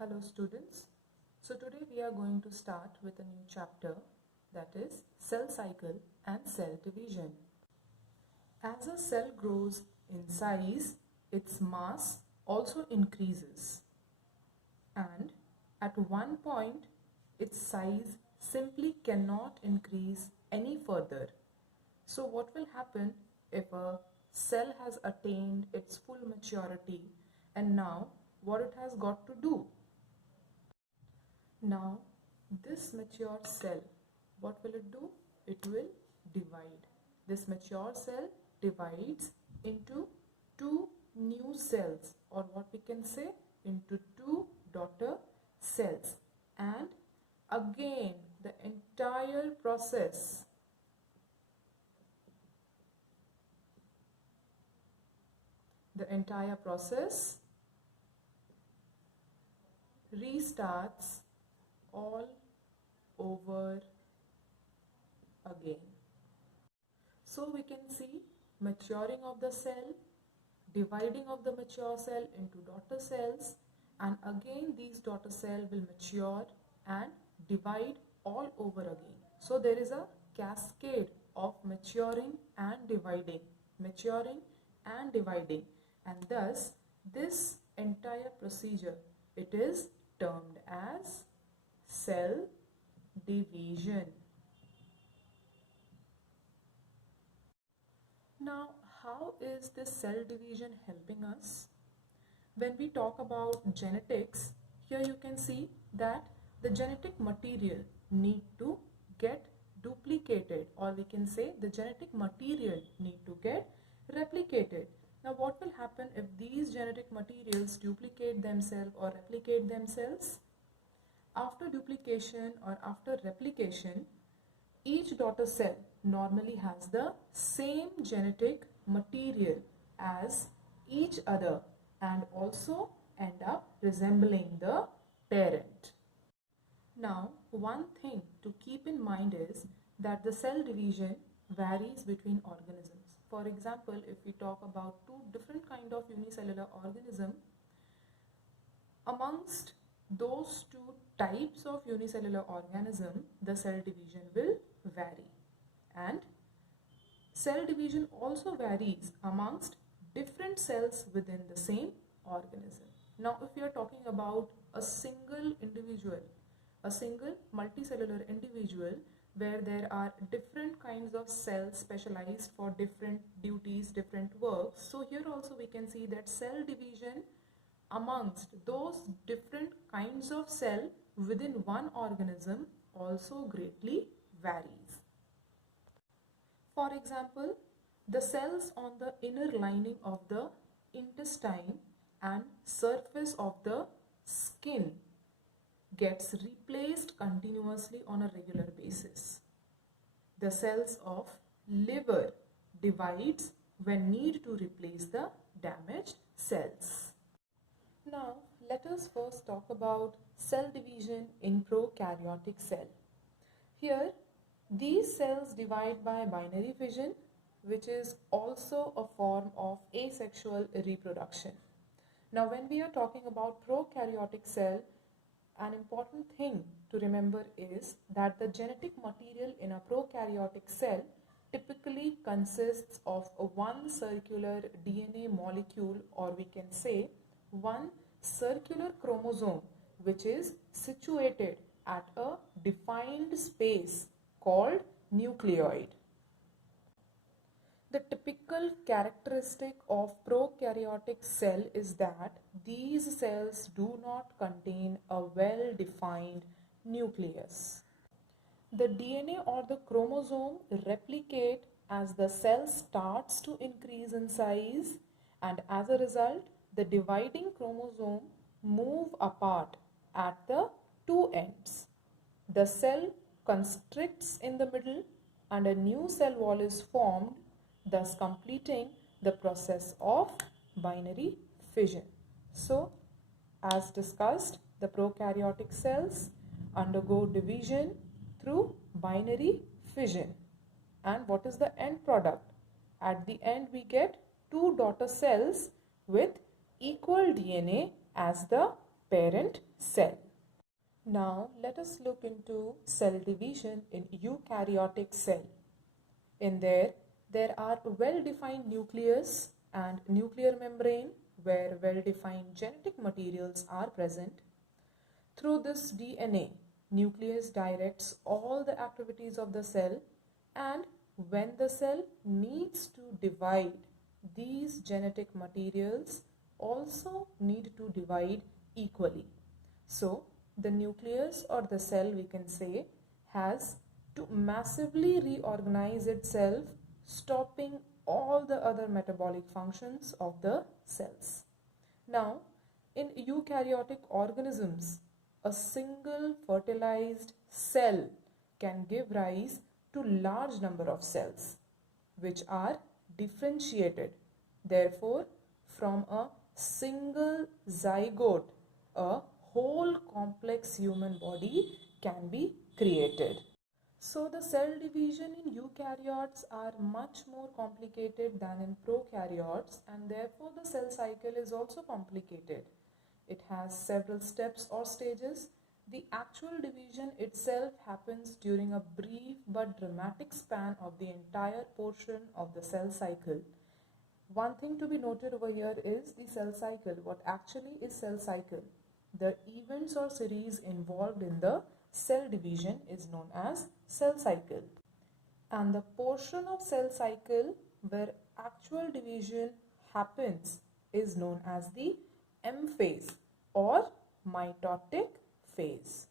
Hello students. So today we are going to start with a new chapter, that is cell cycle and cell division. As a cell grows in size, its mass also increases, and at one point its size simply cannot increase any further. So what will happen if a cell has attained its full maturity, and now what it has got to do? Now, this mature cell, what will it do? It will divide. This mature cell divides into two new cells, or what we can say, into two daughter cells. And again, the entire process restarts all over again. So we can see maturing of the cell, dividing of the mature cell into daughter cells, and again these daughter cells will mature and divide all over again. So there is a cascade of maturing and dividing, and thus this entire procedure, it is termed as cell division. Now, how is this cell division helping us? When we talk about genetics, here you can see that the genetic material need to get duplicated, or we can say the genetic material need to get replicated. Now what will happen if these genetic materials duplicate themselves or replicate themselves? After duplication or after replication, each daughter cell normally has the same genetic material as each other and also end up resembling the parent. Now, one thing to keep in mind is that the cell division varies between organisms. For example, if we talk about two different kind of unicellular organism, amongst those two types of unicellular organism, the cell division will vary. And cell division also varies amongst different cells within the same organism. Now, if we are talking about a single individual, a single multicellular individual, where there are different kinds of cells specialized for different duties, different works. So here also we can see that cell division amongst those different kinds of cell within one organism also greatly varies. For example, the cells on the inner lining of the intestine and surface of the skin gets replaced continuously on a regular basis. The cells of liver divides when need to replace the damaged cells. Now, let us first talk about cell division in prokaryotic cell. Here, these cells divide by binary fission, which is also a form of asexual reproduction. Now, when we are talking about prokaryotic cell, an important thing to remember is that the genetic material in a prokaryotic cell typically consists of one circular DNA molecule, or we can say one circular chromosome, which is situated at a defined space called nucleoid. The typical characteristic of prokaryotic cell is that these cells do not contain a well-defined nucleus. The DNA or the chromosome replicate as the cell starts to increase in size, and as a result, the dividing chromosome move apart at the two ends. The cell constricts in the middle and a new cell wall is formed, thus completing the process of binary fission. So, as discussed, the prokaryotic cells undergo division through binary fission. And what is the end product? At the end, we get two daughter cells with equal DNA as the parent cell. Now let us look into cell division in eukaryotic cell. In there are well-defined nucleus and nuclear membrane where well-defined genetic materials are present. Through this DNA, nucleus directs all the activities of the cell, and when the cell needs to divide, these genetic materials also need to divide equally. So the nucleus or the cell, we can say, has to massively reorganize itself, stopping all the other metabolic functions of the cells. Now, in eukaryotic organisms, a single fertilized cell can give rise to large number of cells which are differentiated. Therefore, from a single zygote, a whole complex human body can be created. So the cell division in eukaryotes are much more complicated than in prokaryotes, and therefore the cell cycle is also complicated. It has several steps or stages. The actual division itself happens during a brief but dramatic span of the entire portion of the cell cycle. One thing to be noted over here is the cell cycle. What actually is cell cycle? The events or series involved in the cell division is known as cell cycle. And the portion of cell cycle where actual division happens is known as the M phase or mitotic phase.